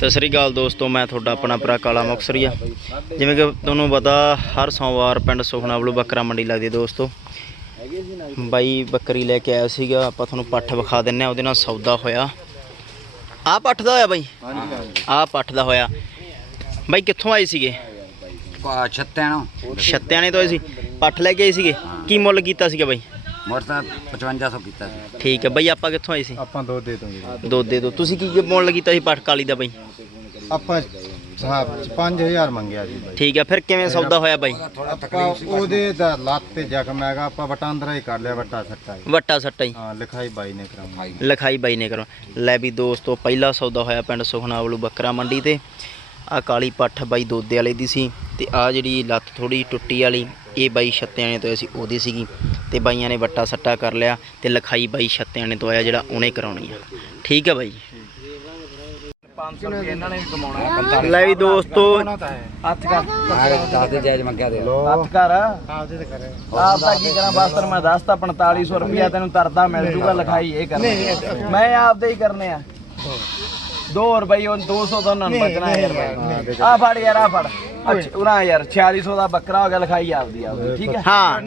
ਸਤਿ ਸ੍ਰੀ ਅਕਾਲ ਦੋਸਤੋ ਮੈਂ ਤੁਹਾਡਾ ਆਪਣਾ ਭਰਾ ਕਾਲਾ ਮੁਕਸਰੀਆ। ਜਿਵੇਂ ਕਿ ਤੁਹਾਨੂੰ ਪਤਾ ਹਰ ਸੋਮਵਾਰ ਪਿੰਡ ਸੁਖਨਾ ਵੱਲੋਂ ਬੱਕਰਾ ਮੰਡੀ ਲੱਗਦੀ ਦੋਸਤੋ। ਬਾਈ ਬੱਕਰੀ ਲੈ ਕੇ ਆਇਆ ਸੀਗਾ ਆਪਾਂ ਤੁਹਾਨੂੰ ਪੱਠ ਵਿਖਾ ਦਿੰਨੇ ਆ ਉਹਦੇ ਨਾਲ ਸੌਦਾ ਹੋਇਆ। ਆਹ ਪੱਠ ਦਾ ਹੋਇਆ ਬਾਈ? ਆਹ ਪੱਠ ਦਾ ਹੋਇਆ। ਬਾਈ ਕਿੱਥੋਂ ਆਏ ਸੀਗੇ? ਪਾ ਛੱਤਿਆਂ ਨੂੰ ਛੱਤਿਆਂ ਨੇ ਤੋਂ ਆਏ ਸੀ। ਪੱਠ ਲੈ ਕੇ ਆਏ ਸੀਗੇ? ਕੀ ਮੁੱਲ ਕੀਤਾ ਸੀਗਾ ਬਾਈ? ਮੋਟਰ ਤਾਂ 5500 ਕੀਤਾ ਸੀ। ਠੀਕ ਹੈ ਬਾਈ ਆਪਾਂ ਕਿੱਥੋਂ ਆਏ ਸੀ? ਆਪਾਂ ਦੋ ਦੇ ਦੋਗੇ ਦੋਦੇ ਤੋਂ ਤੁਸੀਂ ਕੀ ਕੀ ਮੁੱਲ ਕੀਤਾ ਸੀ ਪੱਠ ਕਾਲੀ ਦਾ ਬਾਈ? ਆਪਾਂ ਸਾਹਿਬ 5000 ਮੰਗਿਆ ਜੀ ਬਾਈ। ਠੀਕ ਹੈ ਫਿਰ ਕਿਵੇਂ ਸੌਦਾ ਹੋਇਆ ਬਾਈ? ਆਪਾਂ ਉਹਦੇ ਦਾ ਲੱਤ ਤੇ ਜ਼ਖਮ ਹੈਗਾ ਆਪਾਂ ਵਟਾਂਦਰਾ ਹੀ ਕਰ ਲਿਆ ਵਟਾ ਸੱਟਾ ਹੀ। ਵੱਟਾ ਸੱਟਾ ਹੀ। ਹਾਂ ਲਿਖਾਈ ਬਾਈ ਨੇ ਕਰਾਉਣੀ। ਲਿਖਾਈ ਬਾਈ ਨੇ ਕਰੋ ਲੈ ਵੀ ਦੋਸਤੋ ਪਹਿਲਾ ਸੌਦਾ ਹੋਇਆ ਪਿੰਡ ਸੁਖਨਾ ਵੱਲੋਂ ਬੱਕਰਾ ਮੰਡੀ ਤੇ। ਆ ਕਾਲੀ ਪੱਠ ਬਾਈ ਦੋਦੇ ਵਾਲੇ ਦੀ ਸੀ ਤੇ ਆ ਜਿਹੜੀ ਲੱਤ ਥੋੜੀ ਟੁੱਟੀ ਵਾਲੀ ਇਹ ਬਾਈ ਛੱਤਿਆਣੇ ਤੋਂ ਅਸੀਂ ਉਹਦੀ ਸੀਗੀ। ਤੇ ਬਾਈਆਂ ਨੇ ਵੱਟਾ ਸੱਟਾ ਕਰ ਲਿਆ ਤੇ ਲਿਖਾਈ ਬਾਈ ਛੱਤਿਆਣੇ ਤੋਂ ਆਇਆ ਜਿਹੜਾ ਉਹਨੇ ਕਰਾਉਣੀ ਆ। ਠੀਕ ਹੈ ਬਾਈ। 500 ਰੁਪਏ ਇਹਨਾਂ ਨੇ ਵੀ ਕਮਾਉਣਾ ਲੈ ਵੀ ਦੋਸਤੋ ਹੱਥ ਕਰ। ਦੱਸ ਦੇ ਜਾਇਜ਼ ਮੰਗਿਆ ਦੇ। ਹੱਥ ਕਰ। ਆਪ ਦਾ ਕੀ ਕਰਾਂ ਬਸ ਤੈਨੂੰ ਮੈਂ ਦੱਸਤਾ 4500 ਰੁਪਿਆ ਤੈਨੂੰ ਤਰਦਾ ਮਿਲ ਜੂਗਾ ਲਿਖਾਈ ਇਹ ਕਰਨੀ। ਮੈਂ ਆਪਦੇ ਹੀ ਕਰਨੇ ਆ। 2 ਰੁਪਏ ਉਹ 200 ਤਾਂ ਉਹਨਾਂ ਨੂੰ ਬਚਣਾ ਯਾਰ ਆ ਫੜ ਯਾਰ ਆ ਫੜ। ਅੱਛਾ ਯਾਰ 4600 ਦਾ ਬੱਕਰਾ ਹੋ ਗਿਆ ਲਿਖਾਈ ਆਪਦੀ ਆਪਦੀ ਠੀਕ ਹੈ? ਹਾਂ।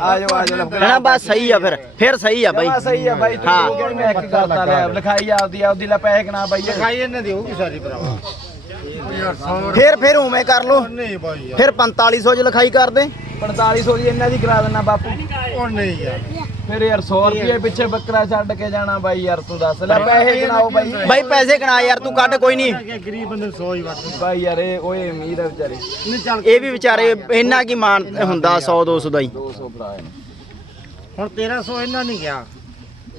ਆ ਜਾਓ ਆ ਜਾਓ ਨਾ ਬਸ ਸਹੀ ਆ ਫਿਰ। ਫਿਰ ਸਹੀ ਆ ਬਾਈ। ਸਹੀ ਆ ਬਾਈ ਤੂੰ ਮੈਂ ਇੱਕ ਕਰਤਾ ਲੈ ਲਿਖਾਈ ਆਪਦੀ ਆਪਦੀ ਲੈ ਪੈਸੇ ਕਿਨਾ ਬਾਈ। ਲਿਖਾਈ ਇਹਨਾਂ ਦੀ ਹੋਊਗੀ ਸਾਰੀ ਭਰਾਵਾ। ਫਿਰ ਫਿਰ ਉਵੇਂ ਕਰ ਲੋ ਨਹੀਂ ਬਾਈ ਯਾਰ। ਫਿਰ 4500 ਚ ਲਿਖਾਈ ਕਰ ਦੇ। 4500 ਦੀ ਇਹਨਾਂ ਦੀ ਕਰਾ ਦੇਣਾ ਬਾਪੂ। ਉਹ ਨਹੀਂ ਯਾਰ। ਫਿਰ ਯਾਰ 100 ਰੁਪਏ ਪਿੱਛੇ ਬੱਕਰਾ ਛੱਡ ਕੇ ਜਾਣਾ ਬਾਈ ਯਾਰ ਤੂੰ ਦੱਸ ਲੈ ਪੈਸੇ ਗਿਣਾਓ ਬਾਈ। ਬਾਈ ਪੈਸੇ ਗਿਣਾ ਯਾਰ ਤੂੰ ਕੱਢ ਕੋਈ ਨਹੀਂ। ਗਰੀਬ ਬੰਦੇ 100 ਹੀ ਵੱਧ ਬਾਈ ਯਾਰ ਇਹ ਓਏ ਅਮੀਰ ਹੈ ਵਿਚਾਰੇ। ਨਹੀਂ ਚੱਲ ਇਹ ਵੀ ਵਿਚਾਰੇ ਇੰਨਾ ਕੀ ਮਾਨ ਹੁੰਦਾ 100 200 ਦਾ ਹੀ। 200 ਭਰਾ ਹੁਣ 1300 ਇਹਨਾਂ ਨਹੀਂ ਗਿਆ।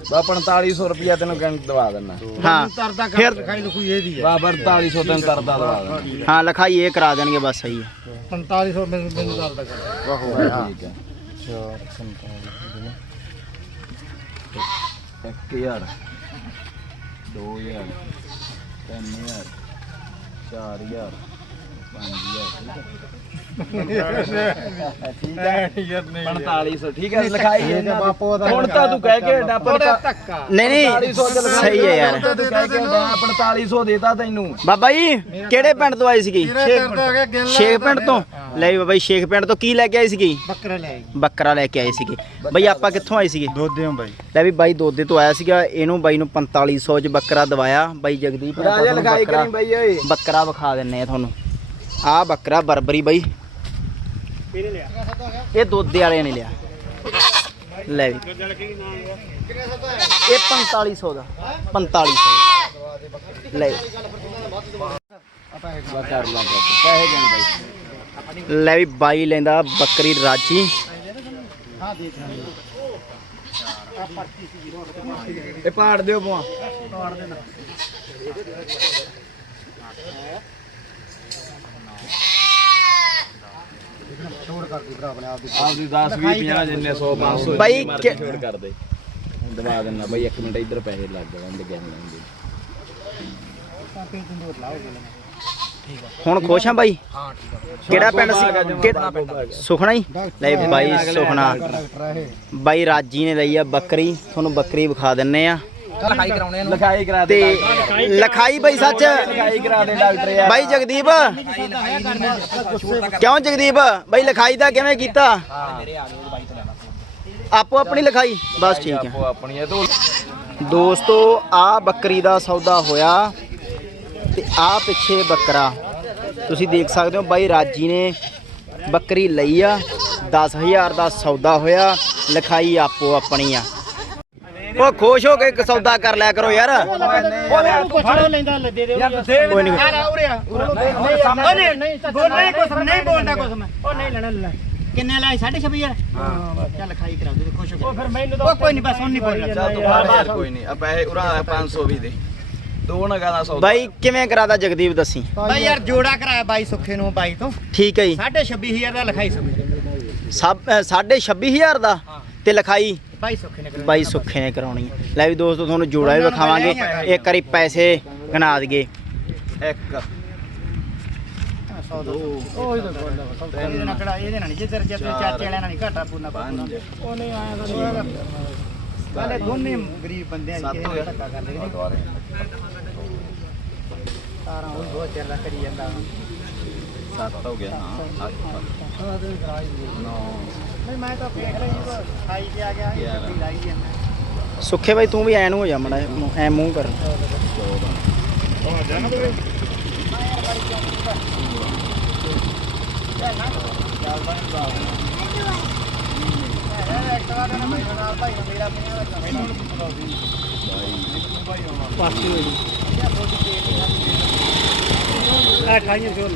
ਬਾ 4500 ਰੁਪਿਆ ਤੈਨੂੰ ਗਣ ਦਵਾ ਦਿੰਨਾ ਹਾਂ ਤਰਦਾ ਫਿਰ- ਕਰ ਲਿਖਾਈ ਲਖੂਈ ਇਹਦੀ ਹੈ ਬਾ 4500 ਤੈਨੂੰ ਕਰਦਾ ਦਵਾ ਦਿੰਨਾ ਹਾਂ ਲਿਖਾਈ ਇਹ ਕਰਾ ਦੇਣਗੇ ਬਸ ਸਹੀ ਹੈ। 4500 ਮੈਨੂੰ ਮੈਨੂੰ ਤਰਦਾ ਕਰ। ਵਾਹੋ ਠੀਕ ਹੈ। 1000 2000 3000 4000 5000 ਯਾਰ ਨਹੀਂ 4500 ਠੀਕ ਹੈ ਲਿਖਾਈ ਇਹਨਾਂ ਦੀ। ਬਾਪੂ ਦਾ ਹੁਣ ਤਾਂ ਤੂੰ ਕਹਿ ਕੇ ਡਾ ਧੱਕਾ। ਨਹੀਂ ਨਹੀਂ ਸਹੀ ਹੈ ਯਾਰ। ਤੂੰ ਕਹਿ ਕੇ ਡਾ 4500 ਦੇਤਾ ਤੈਨੂੰ। ਬਾਬਾ ਜੀ ਕਿਹੜੇ ਪਿੰਡ ਤੋਂ ਆਏ ਸੀਗੇ? ਕਰਦਾ ਗਿਆ ਗਿਣ ਸ਼ੇਖ ਪਿੰਡ ਤੋਂ? ਲੈ ਵੀ ਬਾਬਾ ਜੀ ਸ਼ੇਖ ਪਿੰਡ ਤੋਂ ਕੀ ਲੈ ਕੇ ਆਏ ਸੀਗੇ? ਬੱਕਰਾ ਲੈ ਆਈ। ਬੱਕਰਾ ਲੈ ਕੇ ਆਏ ਸੀਗੇ। ਬਈ ਆਪਾਂ ਕਿੱਥੋਂ ਆਏ ਸੀਗੇ? ਦੋਦੇ ਹਾਂ ਬਾਈ। ਲੈ ਵੀ ਬਾਈ ਦੋਦੇ ਤੋਂ ਆਇਆ ਸੀਗਾ ਇਹਨੂੰ ਬਾਈ ਨੂੰ 4500 ਚ ਬੱਕਰਾ ਦਵਾਇਆ। ਬਾਈ ਜਗਦੀਪ ਨੇ ਰਾਜਾ ਲਿਖਾਈ ਕਰੀ ਬਾਈ ਓਏ। ਬੱਕਰਾ ਵਿਖਾ ਦਿੰਨੇ ਆ ਤੁਹਾਨੂੰ। ਆ ਬੱਕਰਾ ਬਰਬਰੀ ਬਾਈ। ਇਹ ਦੋਦੇ ਵਾਲਿਆਂ ਨੇ ਲਿਆ। ਲੈ ਵੀ। ਇਹ 4500 ਦਾ। 4500 ਲੈ ਕਰ ਬਾਈ ਲੈ ਵੀ ਬਾਈ ਲੈਂਦਾ ਬੱਕਰੀ ਰਾਜੀ ਇਹ ਪਾੜ ਦਿਓ ਪਵਾ ਆਪਦੀ 10 20 50 ਜਿੰਨੇ 100 500 ਬਾਈ ਛੋੜ ਕਰ ਦੇ। ਦਵਾ ਦੇਣਾ ਬਾਈ 1 ਮਿੰਟ ਇੱਧਰ ਪੈਸੇ ਲੱਗ ਜਾਂਦੇ ਗਿਣ ਲੈਂਦੇ ਹੁਣ ਖੁਸ਼ ਆ ਬਾਈ? ਕਿਹੜਾ ਪਿੰਡ ਸੀ? ਕਿਹੜਾ ਸੁਖਣਾ ਹੀ? ਲੈ ਬਾਈ ਸੁਖਣਾ ਬਾਈ ਰਾਜੀ ਨੇ ਲਈ ਆ ਬੱਕਰੀ। ਤੁਹਾਨੂੰ ਬੱਕਰੀ ਵਿਖਾ ਦਿੰਨੇ ਆ। ਲਿਖਾਈ ਕਰਾਉਣੇ ਲਿਖਾਈ ਕਰਾ ਦੇ ਤੇ ਲਿਖਾਈ ਬਾਈ ਸੱਚ। ਲਿਖਾਈ ਕਰਾ ਦੇ ਡਾਕਟਰ ਯਾਰ। ਬਾਈ ਜਗਦੀਪ। ਕਿਉਂ ਜਗਦੀਪ? ਬਾਈ ਲਿਖਾਈ ਦਾ ਕਿਵੇਂ ਕੀਤਾ? ਆਪੋ ਆਪਣੀ ਲਿਖਾਈ। ਬਸ ਠੀਕ ਹੈ। ਆਪਣੀ ਇਹ ਤੋਂ ਦੋਸਤੋ ਆ ਬੱਕਰੀ ਦਾ ਸੌਦਾ ਹੋਇਆ ਤੇ ਆ ਪਿੱਛੇ ਬੱਕਰਾ। ਤੁਸੀਂ ਦੇਖ ਸਕਦੇ ਹੋ ਬਾਈ ਰਾਜੀ ਨੇ ਬੱਕਰੀ ਲਈ ਆ। 10000 ਦਾ ਸੌਦਾ ਹੋਇਆ। ਲਿਖਾਈ ਆਪੋ ਆਪਣੀ ਆ। ਉਹ ਖੁਸ਼ ਹੋ ਕੇ ਇੱਕ ਸੌਦਾ ਕਰ ਲਿਆ ਕਰੋ ਯਾਰ। ਫੜੋ। ਲੈਂਦਾ ਦੇ ਦੇ ਕੋਈ ਨਹੀਂ ਉਰੇ ਆ ਨਹੀਂ ਨਹੀਂ ਨਹੀਂ ਕੁਛ ਨਹੀਂ ਬੋਲਦਾ ਕੁਛ ਮੈਂ। ਉਹ ਨਹੀਂ ਲੈਣਾ ਲੈ। ਕਿੰਨੇ ਲਾਈ 26 ਹਾਂ। ਚੱਲ ਖਾਈ ਕਰਾ ਦੇ ਖੁਸ਼ ਹੋ ਗਿਆ ਉਹ ਫਿਰ ਮੈਨੂੰ ਤਾਂ ਕੋਈ ਨਹੀਂ ਬਸ ਹੁਣ ਨਹੀਂ ਬੋਲਣਾ ਚੱਲ ਤੂੰ ਫੜ ਯਾਰ। ਕੋਈ ਨਹੀਂ ਆ ਪੈਸੇ ਉਰਾ 500 ਵੀ ਦੇ। ਦੋ ਨਗਾ ਦਾ ਸੌਦਾ। ਬਾਈ ਕਿਵੇਂ ਕਰਾਦਾ ਜਗਦੀਪ ਦੱਸੀ? ਬਾਈ ਯਾਰ ਜੋੜਾ ਕਰਾਇਆ ਬਾਈ ਸੁੱਖੇ ਨੂੰ ਬਾਈ ਤੋਂ। ਠੀਕ ਹੈ ਜੀ। 26000 ਦਾ ਲਿਖਾਈ ਸਭ ਅ, ਸਾਢੇ 26000 ਦਾ ਤੇ ਲਿਖਾਈ? ਬਾਈ ਸੁੱਖੇ ਨੇ ਕਰਾਉਣੀ ਲੈ ਵੀ ਦੋਸਤੋ ਤੁਹਾਨੂੰ ਜੋੜਾ ਵੀ ਵਿਖਾਵਾਂਗੇ। ਇੱਕ ਵਾਰੀ ਪੈਸੇ ਗਣਾ ਦਈਏ। ਇੱਕ। ਉਹ ਘਾਟਾ ਗਰੀਬ ਬੰਦੇ ਉਹ ਬਹੁਤ ਚਿਰ ਦਾ ਕਰੀ ਜਾਂਦਾ। ਸੱਤ ਹੋ ਗਿਆ ਹਾਂ। 9 ਨਹੀਂ ਮੈਂ ਤਾਂ ਦੇਖ ਲਈ ਉਹ ਖਾਈ ਤੇ ਆ ਗਿਆ ਇਹ ਛੱਡੀ ਲਾਈ ਜਾਂਦਾ। ਸੁੱਖੇ ਬਾਈ ਤੂੰ ਵੀ ਐਨ ਹੋ ਜਾ ਮੜਾ ਐ ਮੂੰਹ ਕਰ। ਉਹ ਜਾਣਾ ਬਰੇ ਪਾਸੇ ਹੋ ਜੀ ਆ 28 ਸੋਲ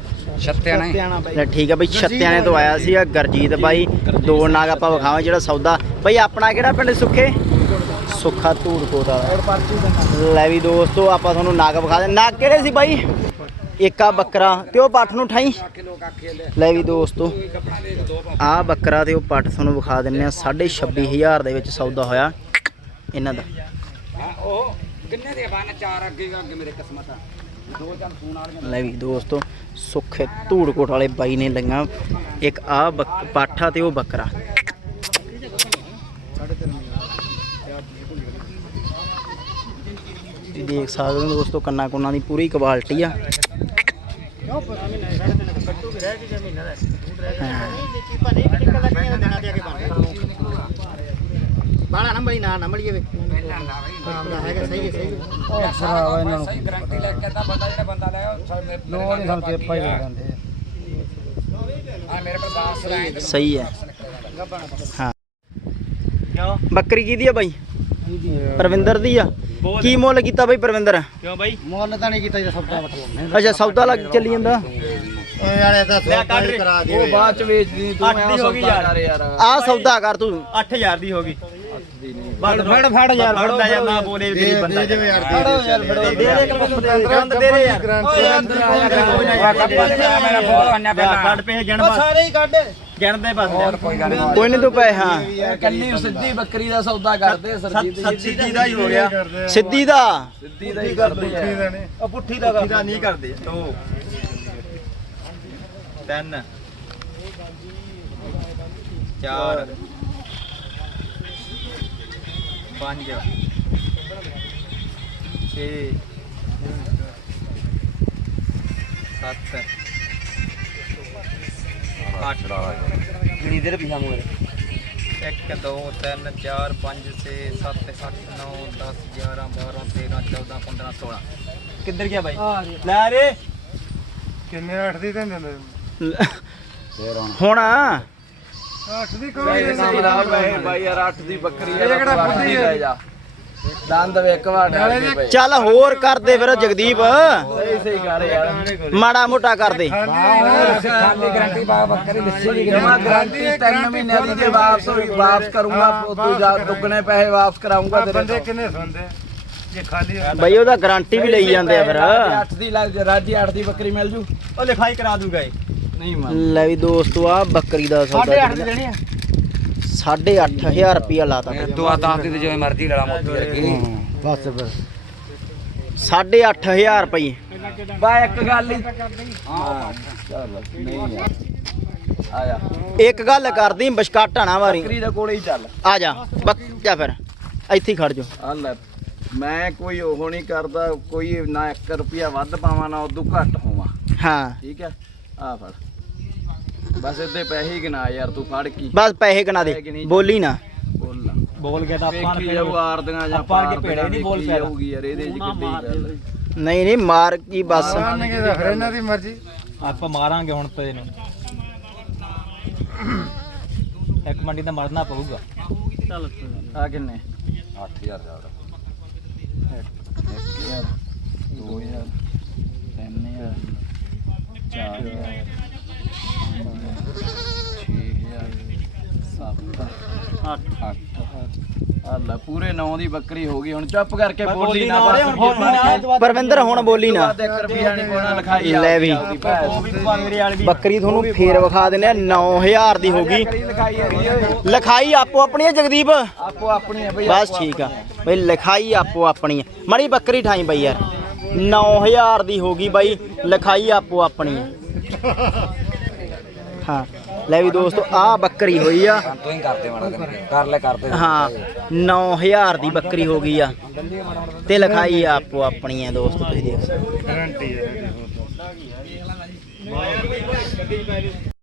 ਛੱਤਿਆਣਾ ਠੀਕ ਆ ਬਈ ਛੱਤਿਆਣੇ ਤੋਂ ਆਇਆ ਸੀ ਗਰਜੀਤ ਬਾਈ ਦੋ ਨਾਗ ਆਪਾਂ ਵਿਖਾਵਾਂ ਜਿਹੜਾ ਸੌਦਾ। ਬਈ ਆਪਣਾ ਕਿਹੜਾ ਪਿੰਡ ਸੁੱਖੇ? ਸੁੱਖਾ ਧੂੜਕੋਟ ਵਾਲਾ। ਲੈ ਵੀ ਦੋਸਤੋ ਆਪਾਂ ਤੁਹਾਨੂੰ ਨਾਗ ਵਿਖਾ ਦੇ ਨਾਗ ਕਿਹੜੇ ਸੀ ਬਾਈ? ਇੱਕਾ ਬੱਕਰਾ ਤੇ ਉਹ ਪੱਠ ਨੂੰ ਠਾਈ। ਲੈ ਵੀ ਦੋਸਤੋ ਆ ਬੱਕਰਾ ਤੇ ਉਹ ਪੱਠ ਤੁਹਾਨੂੰ ਵਿਖਾ ਦਿੰਨੇ ਆ 26000 ਦੇ ਵਿੱਚ ਸੌਦਾ ਹੋਇਆ। ਇਹਨਾਂ ਦਾ। ਉਹ ਕਿੰਨੇ ਦੇ ਬਣ ਚਾਰ ਅੱਗੇ ਅੱਗੇ ਮੇਰੇ ਕਿਸਮਤ ਲੈ ਵੀ ਦੋਸਤੋ, ਸੁੱਖੇ ਧੂੜਕੋਟ ਵਾਲੇ ਬਾਈ ਨੇ ਲਈਆਂ ਇੱਕ ਆ ਪਾਠਾ ਤੇ ਉਹ ਬੱਕਰਾ। ਤੁਸੀਂ ਦੇਖ ਸਕਦੇ ਹੋ ਦੋਸਤੋ, ਕੰਨਾ ਕੋਨਾ ਦੀ ਪੂਰੀ ਕੁਆਲਿਟੀ ਆ। ਬਾਲਾ ਨਾ ਨਾ ਨਾ ਵੇ। ਹੈਗਾ ਸਹੀ ਹੈ ਸਹੀ ਹੈ। ਸਹੀ ਗਰੰਟੀ ਲੈ ਕੇ ਤਾਂ ਬੰਦਾ ਜਿਹੜਾ ਬੰਦਾ ਲੈ ਉਹ ਲੋਨ ਹੀ ਸਾਨੂੰ ਚੇਪਾ ਹੀ ਦੇ ਦਿੰਦੇ ਆ। ਆ ਮੇਰੇ ਕੋਲ ਬਾਸ ਰਾਇ ਸਹੀ ਹੈ। ਹਾਂ। ਕਿਉਂ? ਬੱਕਰੀ ਕਿਹਦੀ ਆ ਬਾਈ? ਪਰਵਿੰਦਰ ਦੀ ਆ। ਕੀ ਮੁੱਲ ਕੀਤਾ ਬਾਈ ਪਰਵਿੰਦਰ? ਕਿਉਂ ਬਾਈ? ਮੁੱਲ ਤਾਂ ਨਹੀਂ ਕੀਤਾ ਜਿਹੜਾ ਸਭ ਦਾ ਅੱਛਾ ਸੌਦਾ ਲੱਗ ਚੱਲੀ ਜਾਂਦਾ। ਓਏ ਯਾਰ ਇਹ ਤਾਂ ਸੌਦਾ ਕਰਾ ਦੇ ਉਹ ਬਾਅਦ ਚ ਵੇਚਦੀ ਤੂੰ ਐ ਸੌਦਾ ਸੌਦਾ ਕਰ ਤੂੰ। 8000 ਦੀ ਹੋ ਗਈ। ਬਸ ਫੜ ਫੜ ਯਾਰ ਫੜੋ ਲੈ ਜਾ ਮਾਂ ਬੋਲੇ ਵੀ ਗਰੀਬ ਬੰਦਾ ਫੜੋ ਯਾਰ ਫੜੋ ਦੇ ਦੇ ਗ੍ਰੰਥ ਦੇ ਦੇ ਯਾਰ ਓਏ ਗ੍ਰੰਥ ਮੇਰਾ ਬੋਲ ਅੰਨਾ ਪਹਿਲਾਂ ਕੱਢ ਪੇ ਗਿਣ ਬਸ ਸਾਰੇ ਹੀ ਕੱਢ ਗਿਣਦੇ ਬਸ ਕੋਈ ਨਹੀਂ ਤੂੰ ਪਏ ਹਾਂ ਕੱਲੀ ਸਿੱਧੀ ਬੱਕਰੀ ਦਾ ਸੌਦਾ ਕਰਦੇ ਸਰਜੀਤ ਜੀ ਸਿੱਧੀ ਦਾ ਹੀ ਹੋ ਗਿਆ ਸਿੱਧੀ ਦਾ ਸਿੱਧੀ ਦਾ ਹੀ ਕਰਦੇ ਉਹ ਪੁੱਠੀ ਦਾ ਪੁੱਠੀ ਨਹੀਂ ਕਰਦੇ ਦੋ ਤਿੰਨ ਚਾਰ ਪੰਜ। ਛੇ। ਸੱਤ। ਅੱਠ। ਲੀਡਰ ਪਿਛਾ ਮੋਰੇ 1 2 3 4 5 ਕਿੱਧਰ ਗਿਆ ਬਾਈ? ਲੈ ਰੇ। ਕਿੰਨੇ 8 ਦੀ ਤਾਂ ਦਿੰਦੇ? ਹੁਣ ਚੱਲ ਹੋਰ ਕਰ ਦੇ ਫਿਰ ਜਗਦੀਪ। ਮਾੜਾ ਮੋਟਾ ਕਰ ਦੇ। ਗਰੰਟੀ ਬਾ ਬੱਕਰੀ ਦੀ ਗਰੰਟੀ 3 ਮਹੀਨੇ ਦੀ ਤੇ ਵਾਪਸ ਵਾਪਸ ਕਰੂੰਗਾ ਤੂੰ ਜਾ ਦੁੱਗਣੇ ਪੈਸੇ ਵਾਪਸ ਕਰਾਉਂਗਾ ਤੇਰੇ ਬੰਦੇ ਕਿੰਨੇ ਸੁਣਦੇ? ਬਈ ਉਹਦਾ ਗਾਰੰਟੀ ਵੀ ਲਈ ਜਾਂਦੇ ਫਿਰ। 8 ਦੀ ਰਾਜੀ 8 ਦੀ ਬੱਕਰੀ ਮਿਲ ਉਹ ਲਿਖਾਈ ਕਰਾ ਲੈ ਵੀ ਦੋਸਤੋ ਆ ਬੱਕਰੀ ਦਾ ਸੌਦਾ 8.5 ਦੇ ਰੁਪਇਆ ਆ। 8.5000 ਰੁਪਿਆ ਤਾਂ ਤੇ ਜਿਵੇਂ ਮਰਜ਼ੀ ਲੜਾ ਮੋਤੀ ਲੱਗੀ ਬਸ ਫਿਰ 8.5000 ਰੁਪਏ ਬਾ ਇੱਕ ਗੱਲ ਹੀ। ਹਾਂ ਆ ਆਇਆ ਇੱਕ ਗੱਲ ਕਰਦੀ ਬਸ਼ਕਾਟਾ ਨਾ ਮਾਰੀ। ਬੱਕਰੀ ਦੇ ਕੋਲੇ ਹੀ ਚੱਲ। ਆ ਜਾ ਬੱਚਾ ਫਿਰ। ਇੱਥੇ ਖੜ ਜਾ। ਆ ਮੈਂ ਕੋਈ ਉਹ ਨਹੀਂ ਕਰਦਾ ਕੋਈ ਨਾ 1 ਰੁਪਿਆ ਵੱਧ ਪਾਵਾਂ ਨਾ ਉਦੋਂ ਘੱਟ ਹੋਵਾਂ। ਹਾਂ। ਠੀਕ ਹੈ? ਆ ਫੜ। ਬਸ ਇੱਥੇ ਪੈਸੇ ਹੀ ਯਾਰ ਤੂੰ ਫੜ ਕੀ? ਬਸ ਪੈਸੇ ਗਿਣਾ ਦੇ ਬੋਲੀ ਨਾ। ਬੋਲ ਕੇ ਤਾਂ ਆਪਾਂ ਵੇਖੀ ਜਾਊ ਆਰਦੀਆਂ ਜਾਂ ਆਪਾਂ ਕੇ ਭੇੜੇ ਨਹੀਂ ਬੋਲ ਪੈ ਜਾਊਗੀ ਯਾਰ ਇਹਦੇ ਚ ਕਿੱਡੀ ਗੱਲ ਨਹੀਂ ਨਹੀਂ ਮਾਰ ਕੀ ਬਸ। ਇਹਨਾਂ ਦੀ ਮਰਜ਼ੀ। ਆਪਾਂ ਮਾਰਾਂਗੇ ਹੁਣ ਤੇ ਇਹਨੂੰ। ਇੱਕ ਮੰਡੀ ਦਾ ਮਰਨਾ ਪਊਗਾ। ਚੱਲ ਆ ਕਿੰਨੇ? 8000 ਦਾ 1000 2000 3000 4000 ਪੂਰੇ ਨੌ ਦੀ ਬੱਕਰੀ ਹੋ ਗਈ ਹੁਣ ਚੁੱਪ ਕਰਕੇ ਬੋਲੀ ਨਾ ਪਰਵਿੰਦਰ ਹੁਣ ਬੋਲੀ ਨਾ। ਲੈ ਵੀ। ਬੱਕਰੀ ਤੁਹਾਨੂੰ ਫੇਰ ਵਿਖਾ ਦਿੰਦੇ ਆ 9000 ਦੀ ਹੋ ਗਈ। ਲਿਖਾਈ ਆਪੋ ਆਪਣੀ ਹੈ ਜਗਦੀਪ? ਆਪੋ ਆਪਣੀ ਹੈ ਬਈ ਬਸ ਠੀਕ ਆ। ਬਈ ਲਿਖਾਈ ਆਪੋ ਆਪਣੀ ਹੈ ਮੜੀ ਬੱਕਰੀ ਠਾਈ ਬਈ ਯਾਰ। 9000 ਦੀ ਹੋ ਗਈ ਬਾਈ ਲਿਖਾਈ ਆਪੋ ਆਪਣੀ ਹੈ ਹਾਂ। ਲੈ ਵੀ ਦੋਸਤੋ ਆ ਬੱਕਰੀ ਹੋਈ ਆ। ਤੂੰ ਹੀ ਕਰਦੇ ਮਾੜਾ। ਕਰ ਲੈ ਕਰਦੇ ਹਾਂ 9000 ਦੀ ਬੱਕਰੀ ਹੋ ਗਈ ਆ। ਤੇ ਲਿਖਾਈ ਆਪੋ ਆਪਣੀ ਆ ਦੋਸਤੋ ਤੁਸੀਂ ਦੇਖ ਸਕਦੇ ਹੋ। ਗਾਰੰਟੀ ਹੈ।